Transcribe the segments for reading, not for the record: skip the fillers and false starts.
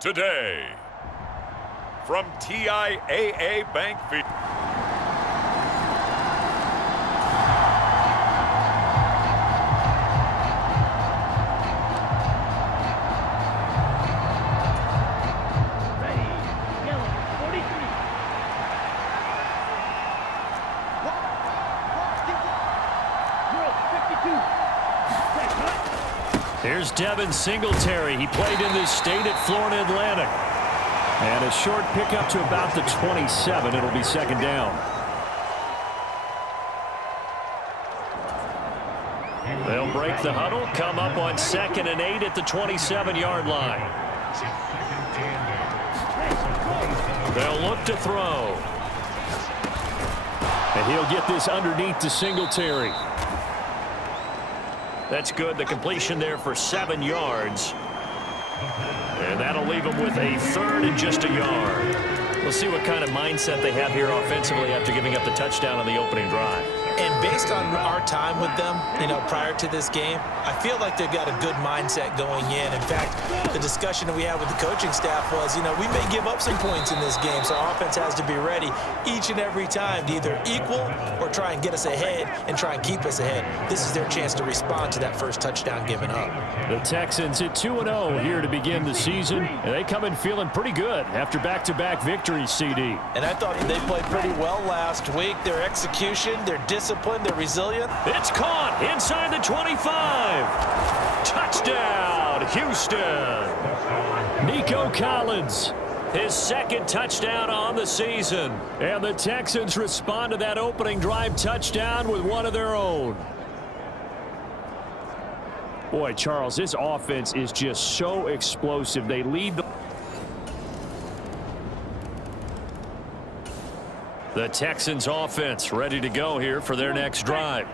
today. From TIAA Bank Field. Here's Devin Singletary. He played in this state at Florida Atlantic. And a short pickup to about the 27. It'll be second down. They'll break the huddle, come up on 2nd and 8 at the 27-yard line. They'll look to throw. And he'll get this underneath to Singletary. That's good. The completion there for 7 yards. And that'll leave them with a 3rd and just a yard. We'll see what kind of mindset they have here offensively after giving up the touchdown on the opening drive. And based on our time with them, prior to this game, I feel like they've got a good mindset going in. In fact, the discussion that we had with the coaching staff was, we may give up some points in this game, so our offense has to be ready each and every time to either equal or try and get us ahead and try and keep us ahead. This is their chance to respond to that first touchdown given up. The Texans at 2-0 here to begin the season, and they come in feeling pretty good after back-to-back victories, CD. And I thought they played pretty well last week. Their execution, their discipline, their resilience. It's caught inside the 25. Touchdown, Houston. Nico Collins, his 2nd touchdown on the season. And the Texans respond to that opening drive touchdown with one of their own. Boy, Charles, this offense is just so explosive. They lead the Texans offense ready to go here for their next drive.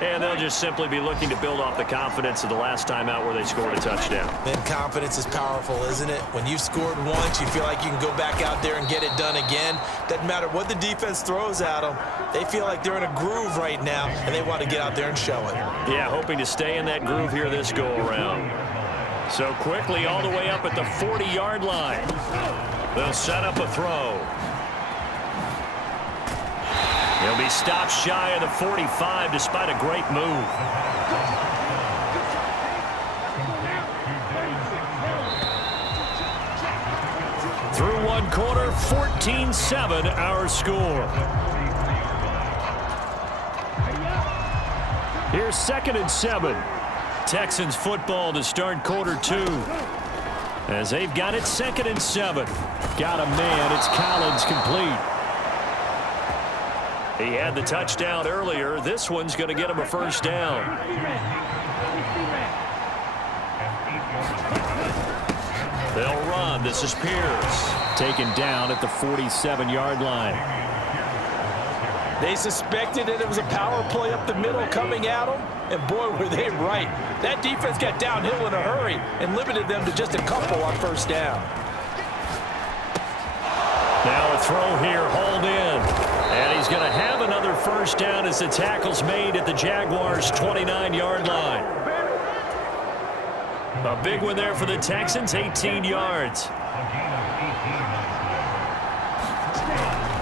And they'll just simply be looking to build off the confidence of the last time out where they scored a touchdown. Then confidence is powerful, isn't it? When you've scored once, you feel like you can go back out there and get it done again. Doesn't matter what the defense throws at them. They feel like they're in a groove right now, and they want to get out there and show it. Yeah, hoping to stay in that groove here this go-around. So quickly all the way up at the 40-yard line. They'll set up a throw. He'll be stopped shy of the 45 despite a great move. Through one quarter, 14-7 our score. Here's 2nd and 7. Texans football to start quarter 2. As they've got it 2nd and 7. Got a man. It's Collins complete. He had the touchdown earlier. This one's going to get him a first down. They'll run. This is Pierce. Taken down at the 47-yard line. They suspected that it was a power play up the middle coming at them, and boy, were they right. That defense got downhill in a hurry and limited them to just a couple on first down. Now a throw here, hauled in. And he's going to have another first down as the tackle's made at the Jaguars' 29-yard line. A big one there for the Texans, 18 yards.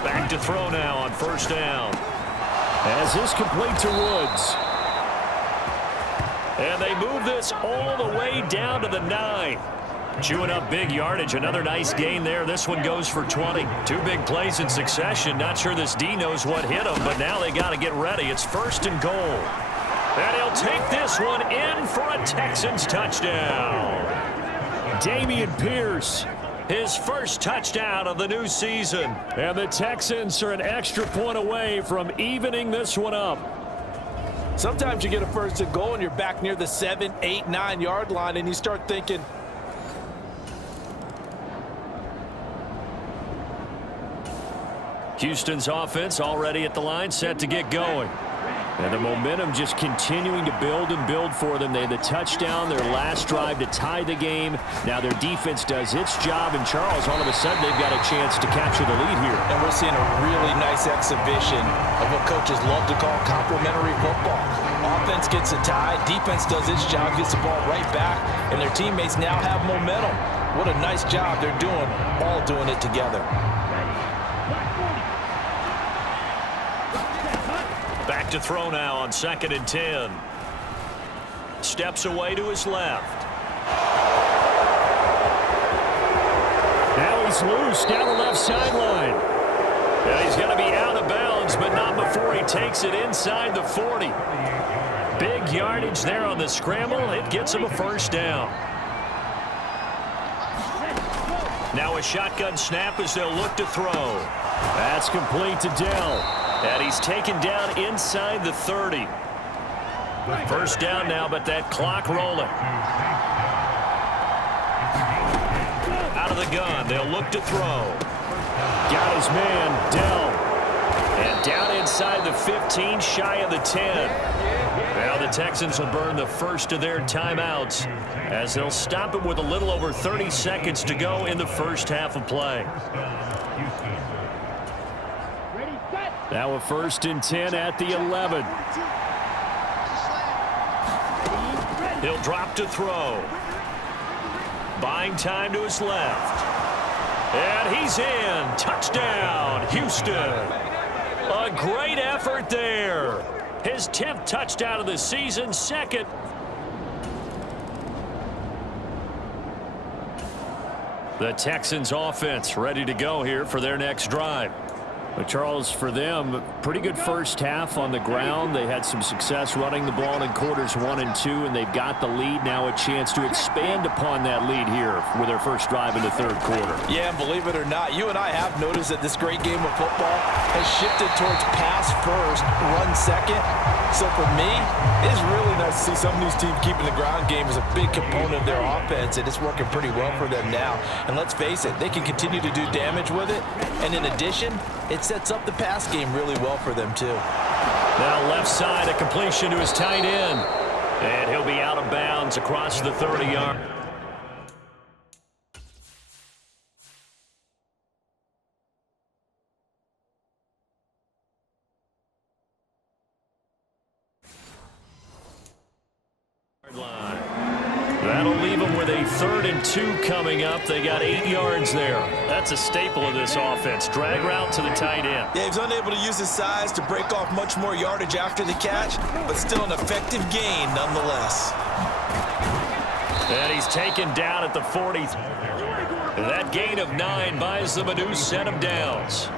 Back to throw now on first down. As this complete to Woods. And they move this all the way down to the 9. Chewing up big yardage. Another nice gain there. This one goes for 20. 2 big plays in succession. Not sure this D knows what hit him, but now they got to get ready. It's 1st and goal. And he'll take this one in for a Texans touchdown. Dameon Pierce, his first touchdown of the new season. And the Texans are an extra point away from evening this one up. Sometimes you get a 1st and goal and you're back near the 7, 8, 9-yard line, and you start thinking, Houston's offense already at the line, set to get going. And the momentum just continuing to build and build for them. They had the touchdown, their last drive to tie the game. Now their defense does its job, and Charles, all of a sudden, they've got a chance to capture the lead here. And we're seeing a really nice exhibition of what coaches love to call complementary football. Offense gets a tie, defense does its job, gets the ball right back, and their teammates now have momentum. What a nice job they're doing, all doing it together. Back to throw now on 2nd and 10. Steps away to his left. Now he's loose down the left sideline. Yeah, he's going to be out of bounds, but not before he takes it inside the 40. Big yardage there on the scramble. It gets him a first down. Now a shotgun snap as they'll look to throw. That's complete to Dell. And he's taken down inside the 30. First down now, but that clock rolling. Out of the gun, they'll look to throw. Got his man, Dell. And down inside the 15, shy of the 10. Now the Texans will burn the first of their timeouts as they'll stop it with a little over 30 seconds to go in the first half of play. Now a 1st and 10 at the 11. He'll drop to throw. Buying time to his left. And he's in. Touchdown, Houston. A great effort there. His 10th touchdown of the season, 2nd. The Texans offense ready to go here for their next drive. But Charles, for them, pretty good first half on the ground. They had some success running the ball in quarters 1 and 2, and they've got the lead. Now a chance to expand upon that lead here with their first drive in the 3rd quarter. Yeah, and believe it or not, you and I have noticed that this great game of football has shifted towards pass first, run second. So for me, it's really nice to see some of these teams keeping the ground game as a big component of their offense, and it's working pretty well for them now. And let's face it, they can continue to do damage with it. And in addition, it sets up the pass game really well for them, too. Now left side, a completion to his tight end. And he'll be out of bounds across the 30-yard. That'll leave them with a 3rd and 2 coming up. They got 8 yards there. That's a staple of this offense. Drag route to the tight end. Yeah, he's unable to use his size to break off much more yardage after the catch, but still an effective gain nonetheless. And he's taken down at the 40. That gain of 9 buys them a new set of downs.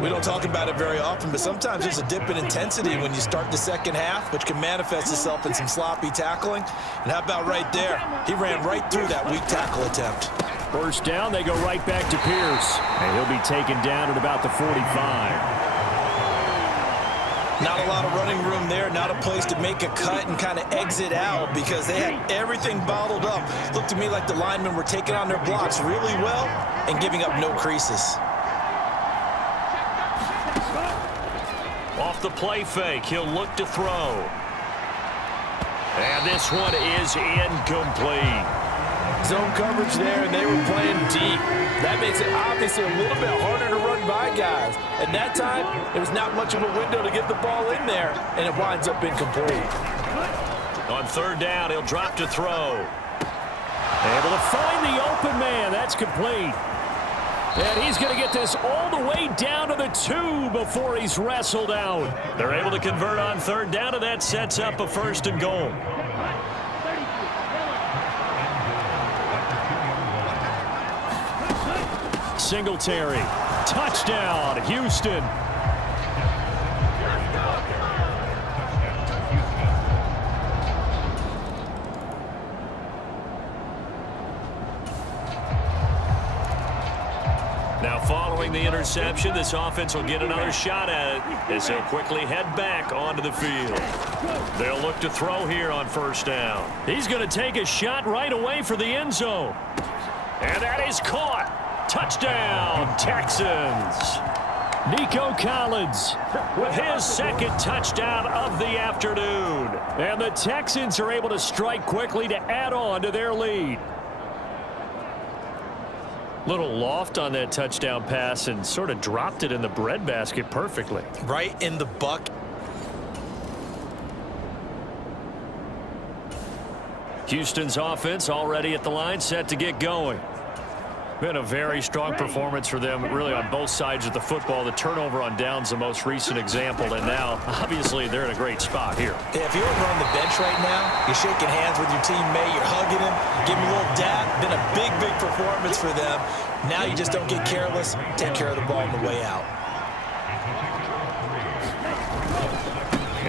We don't talk about it very often, but sometimes there's a dip in intensity when you start the second half, which can manifest itself in some sloppy tackling. And how about right there? He ran right through that weak tackle attempt. First down, they go right back to Pierce. And he'll be taken down at about the 45. Not a lot of running room there, not a place to make a cut and kind of exit out because they had everything bottled up. Looked to me like the linemen were taking on their blocks really well and giving up no creases. Off the play fake, he'll look to throw. And this one is incomplete. Zone coverage there, and they were playing deep. That makes it obviously a little bit harder to run by guys. At that time, there was not much of a window to get the ball in there, and it winds up incomplete. On 3rd down, he'll drop to throw. Able to find the open man. That's complete. And he's going to get this all the way down to the 2 before he's wrestled out. They're able to convert on 3rd down, and that sets up a 1st and goal. Singletary. Touchdown, Houston. Now following the interception, this offense will get another shot at it as they'll quickly head back onto the field. They'll look to throw here on 1st down. He's going to take a shot right away for the end zone. And that is caught. Touchdown, Texans. Nico Collins with his 2nd touchdown of the afternoon. And the Texans are able to strike quickly to add on to their lead. Little loft on that touchdown pass and sort of dropped it in the breadbasket perfectly. Right in the bucket. Houston's offense already at the line, set to get going. Been a very strong performance for them, really, on both sides of the football. The turnover on downs, the most recent example, and now, obviously, they're in a great spot here. Yeah, if you're over on the bench right now, you're shaking hands with your teammate, you're hugging him, giving him a little dab. Been a big, big performance for them. Now you just don't get careless. Take care of the ball on the way out.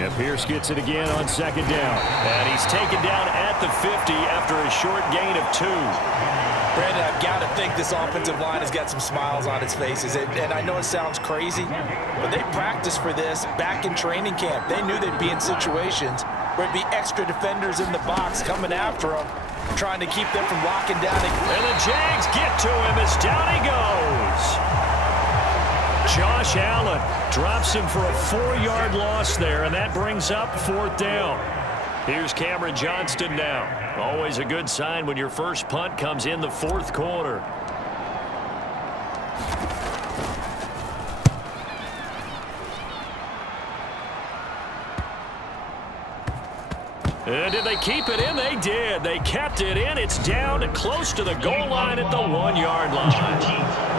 And Pierce gets it again on second down. And he's taken down at the 50 after a short gain of 2. Brandon, I've got to think this offensive line has got some smiles on its faces. And I know it sounds crazy, but they practiced for this back in training camp. They knew they'd be in situations where it'd be extra defenders in the box coming after them, trying to keep them from locking down. And the Jags get to him as down he goes. Josh Allen drops him for a 4-yard loss there, and that brings up 4th down. Here's Cameron Johnston now. Always a good sign when your first punt comes in the 4th quarter. And did they keep it in? They did. They kept it in. It's down close to the goal line at the 1-yard line.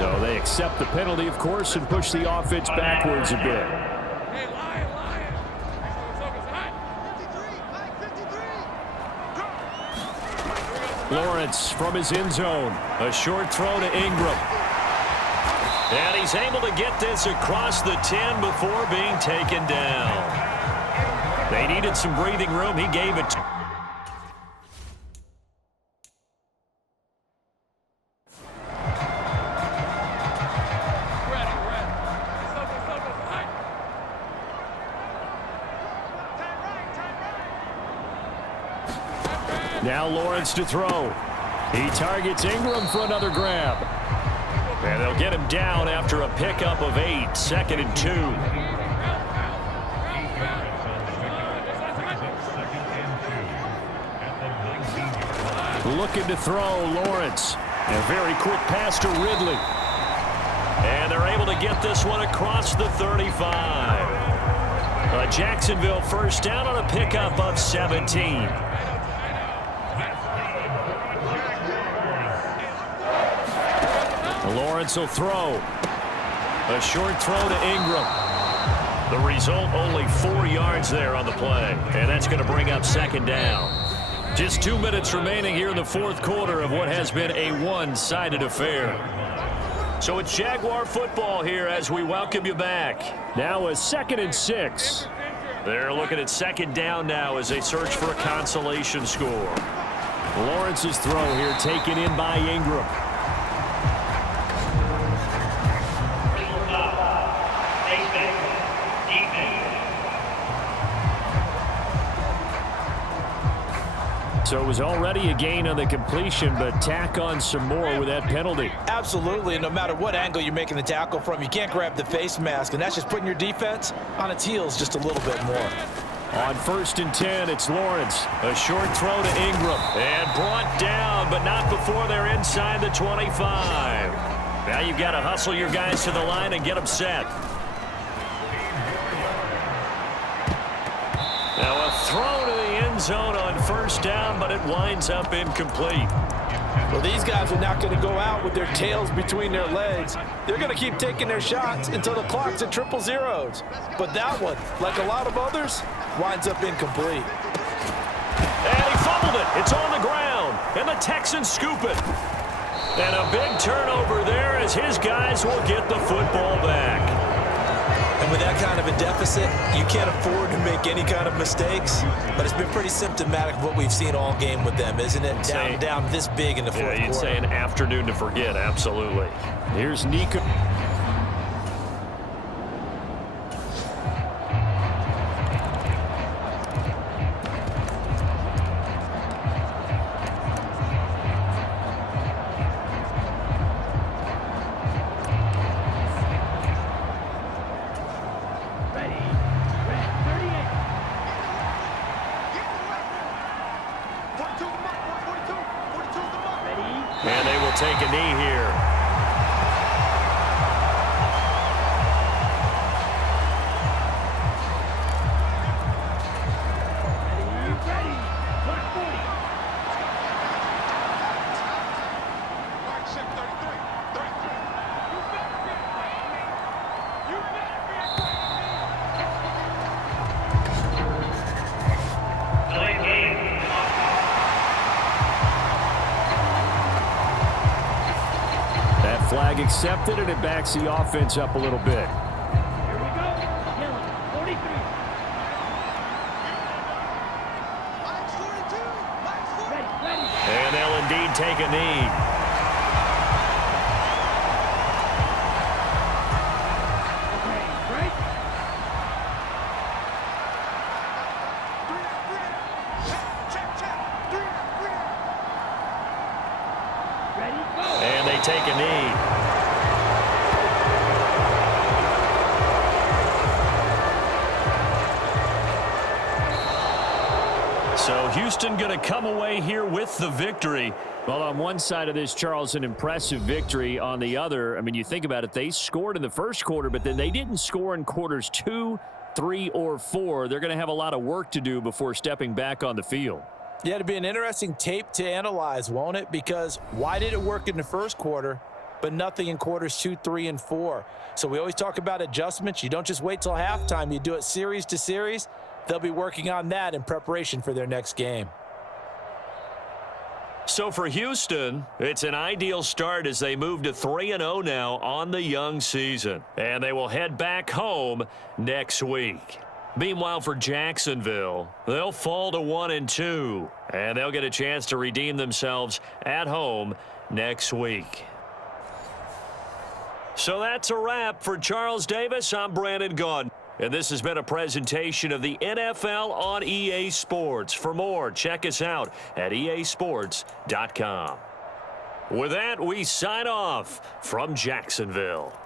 So they accept the penalty, of course, and push the offense backwards a bit. Lawrence from his end zone. A short throw to Ingram. And he's able to get this across the 10 before being taken down. They needed some breathing room. He gave it to Now Lawrence to throw. He targets Ingram for another grab. And they'll get him down after a pickup of 8, 2nd and 2. Looking to throw, Lawrence. A very quick pass to Ridley. And they're able to get this one across the 35. Jacksonville first down on a pickup of 17. Lawrence will throw. A short throw to Ingram. The result, only 4 yards there on the play. And that's going to bring up 2nd down. Just 2 minutes remaining here in the 4th quarter of what has been a one-sided affair. So it's Jaguar football here as we welcome you back. Now a 2nd and 6. They're looking at 2nd down now as they search for a consolation score. Lawrence's throw here taken in by Ingram. So it was already a gain on the completion, but tack on some more with that penalty. Absolutely, and no matter what angle you're making the tackle from, you can't grab the face mask, and that's just putting your defense on its heels just a little bit more. On 1st and 10, it's Lawrence. A short throw to Ingram. And brought down, but not before they're inside the 25. Now you've got to hustle your guys to the line and get them set. Now a throw to the end zone on 1st down, but it winds up incomplete. Well, these guys are not going to go out with their tails between their legs. They're going to keep taking their shots until the clock's at 000. But that one, like a lot of others, winds up incomplete. And he fumbled it. It's on the ground. And the Texans scoop it. And a big turnover there as his guys will get the football back. And with that kind of a deficit, you can't afford to make any kind of mistakes. But it's been pretty symptomatic of what we've seen all game with them, isn't it? Down this big in the 4th quarter. You'd say an afternoon to forget, absolutely. Here's Nico. And they will take a knee here. Flag accepted, and it backs the offense up a little bit. Here we go. Yellow, 43. Line's 42. Line's 40. Ready. And they'll indeed take a knee. Right. Check. 3 Ready, go. And they take a knee. So Houston going to come away here with the victory. Well, on one side of this, Charles, an impressive victory. On the other, I mean, you think about it, they scored in the first quarter, but then they didn't score in quarters 2, 3, or 4. They're going to have a lot of work to do before stepping back on the field. Yeah, it'll be an interesting tape to analyze, won't it? Because why did it work in the first quarter, but nothing in quarters 2, 3, and 4? So we always talk about adjustments. You don't just wait till halftime. You do it series to series. They'll be working on that in preparation for their next game. So for Houston, it's an ideal start as they move to 3-0 now on the young season. And they will head back home next week. Meanwhile, for Jacksonville, they'll fall to 1-2, and they'll get a chance to redeem themselves at home next week. So that's a wrap. For Charles Davis, I'm Brandon Gaudin. And this has been a presentation of the NFL on EA Sports. For more, check us out at easports.com. With that, we sign off from Jacksonville.